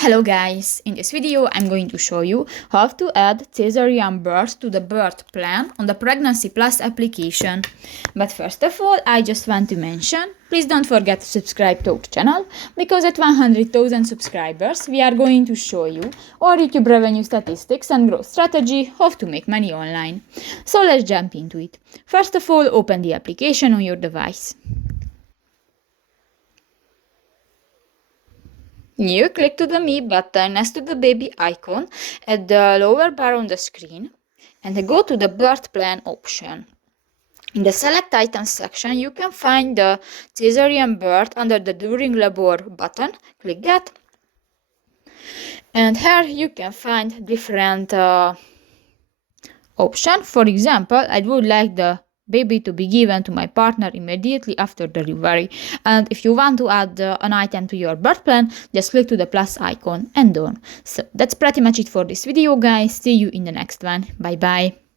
Hello guys, in this video I'm going to show you how to add caesarean birth to the birth plan on the Pregnancy Plus application. But first of all, I just want to mention, please don't forget to subscribe to our channel, because at 100,000 subscribers we are going to show you our YouTube revenue statistics and growth strategy, how to make money online. So let's jump into it. First of all, open the application on your device. You click to the Me button next to the baby icon at the lower bar on the screen and go to the birth plan option. In the Select Items section, you can find the caesarean birth under the During Labor button. Click that. And here you can find different options. For example, I would like the baby to be given to my partner immediately after delivery. And if you want to add an item to your birth plan, just click to the plus icon and done. So that's pretty much it for this video, guys. See you in the next one. Bye bye.